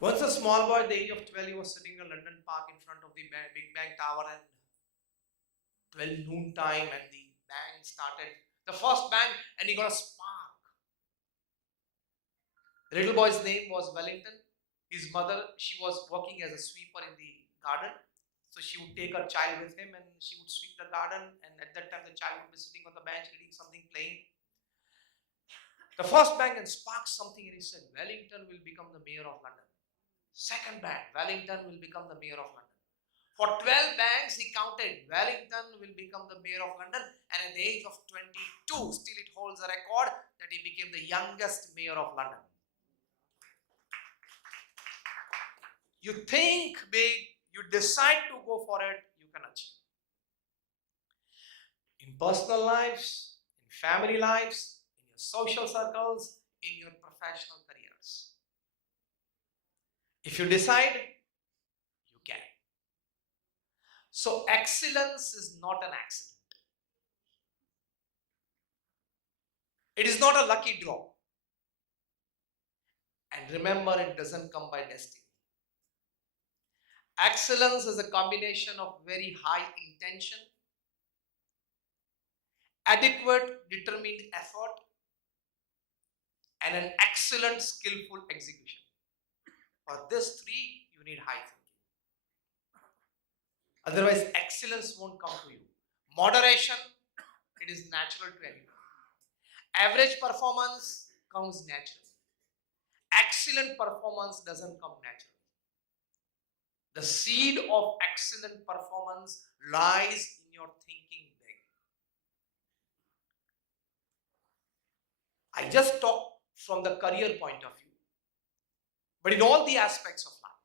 Once a small boy at the age of 12, he was sitting in a London park in front of the Big Bang Tower and 12 noon time, and the bang started. The first bang, and he got a spark. The little boy's name was Wellington. His mother, she was working as a sweeper in the garden. So she would take her child with him and she would sweep the garden, and at that time the child would be sitting on the bench reading something, playing. The first bang and sparked something, and he said, Wellington will become the mayor of London. Second bang, Wellington will become the mayor of London. For 12 bangs he counted, Wellington will become the mayor of London, and at the age of 22, still it holds a record that he became the youngest mayor of London. You think big, you decide to go for it, you can achieve. In personal lives, in family lives, in your social circles, in your professional careers. If you decide, you can. So excellence is not an accident. It is not a lucky draw. And remember, it doesn't come by destiny. Excellence is a combination of very high intention, adequate determined effort, and an excellent skillful execution. For this three, you need high thinking. Otherwise, excellence won't come to you. Moderation, it is natural to anyone. Average performance comes naturally. Excellent performance doesn't come naturally. The seed of excellent performance lies in your thinking big. I just talk from the career point of view, but in all the aspects of life.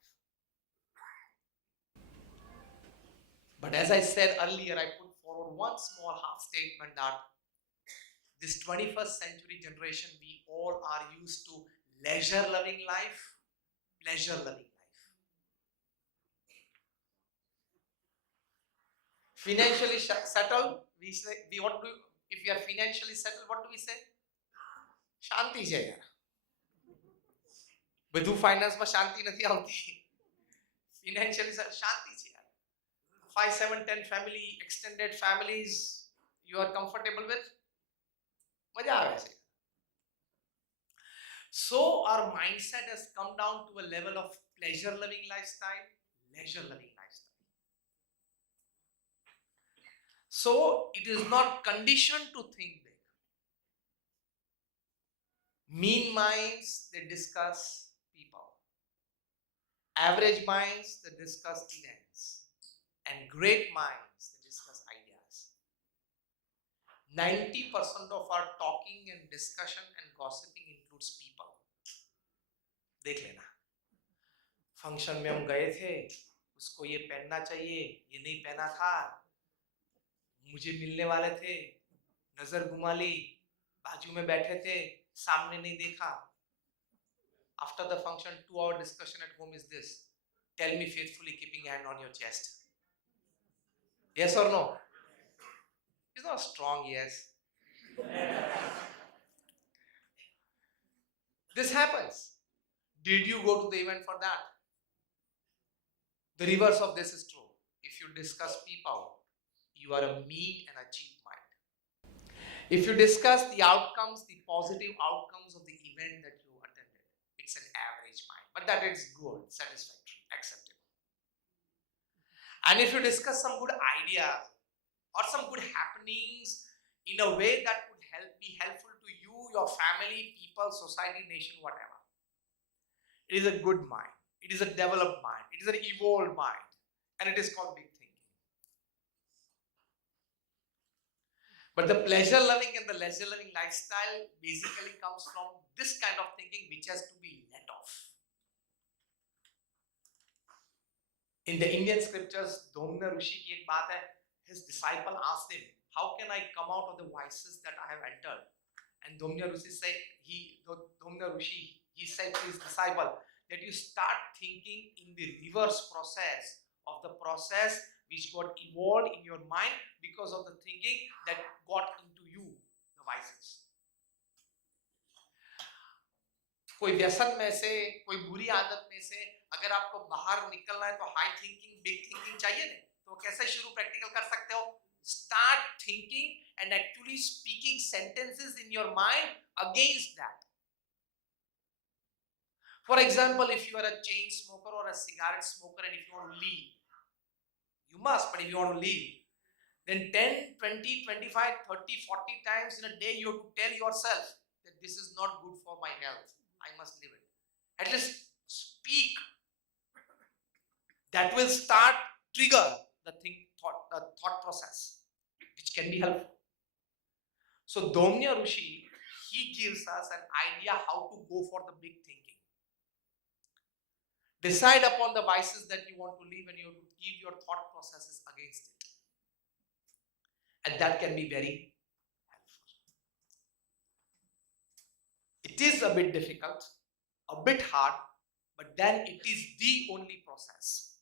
But as I said earlier, I put forward one small half statement that this 21st century generation, we all are used to leisure-loving life, pleasure-loving life. Financially settled, we want to, if we are financially settled, what do we say? Shanti છે યાર. બધું ફાઇનાન્સમાં શાંતિ નથી આવતી. Financially શાંતિ છે યાર. 5, 7, 10 family, extended families, you are comfortable with? મજા આવે છે. So our mindset has come down to a level of pleasure-loving lifestyle, leisure-loving lifestyle. So it is not conditioned to think big. Mean minds, they discuss people. Average minds, they discuss events. And great minds, they discuss ideas. 90% of our talking and discussion and gossiping includes people. देख लेना. Function में हम गए थे, उसको ये पहनना चाहिए, ये नहीं पहना था, मुझे मिलने वाले थे, नजर घुमा ली, बाजू में बैठे थे, सामने नहीं देखा. After the function, 2-hour discussion at home is this: tell me faithfully, keeping hand on your chest. Yes or no? It's not strong yes. This happens. Did you go to the event for that? The reverse of this is true. If you discuss people, you are a mean and a cheap mind. If you discuss the outcomes, the positive outcomes of the event that you attended, it's an average mind. But that is good, satisfactory, acceptable. And if you discuss some good ideas or some good happenings in a way that would be helpful to you, your family, people, society, nation, whatever, it is a good mind. It is a developed mind. It is an evolved mind. And it is called big thinking. But the pleasure-loving and the leisure-loving lifestyle basically comes from this kind of thinking, which has to be let off. In the Indian scriptures, Dhomna Rishi ki ek baat hai, his disciple asked him, how can I come out of the vices that I have entered? And Dhomna Rishi said, he said to his disciple that you start thinking in the reverse process of the process which got evolved in your mind because of the thinking that got into you, the vices. कोई व्यसन में से, कोई बुरी आदत में से अगर आपको बाहर निकलना है तो हाई थिंकिंग, बिग थिंकिंग चाहिए ना, तो कैसे शुरू प्रैक्टिकल कर सकते हो? Start thinking and actually speaking sentences in your mind against that. For example, if you are a chain smoker or a cigarette smoker and if you want to leave, you must, but if you want to leave, then 10, 20, 25, 30, 40 times in a day you have to tell yourself that this is not good for my health. I must leave it. At least speak. That will start trigger the thought process, which can be helpful. So Domya Rishi, he gives us an idea how to go for the big thinking. Decide upon the vices that you want to leave and you have to give your thought processes against it. And that can be very helpful. It is a bit difficult, a bit hard, but then it is the only process.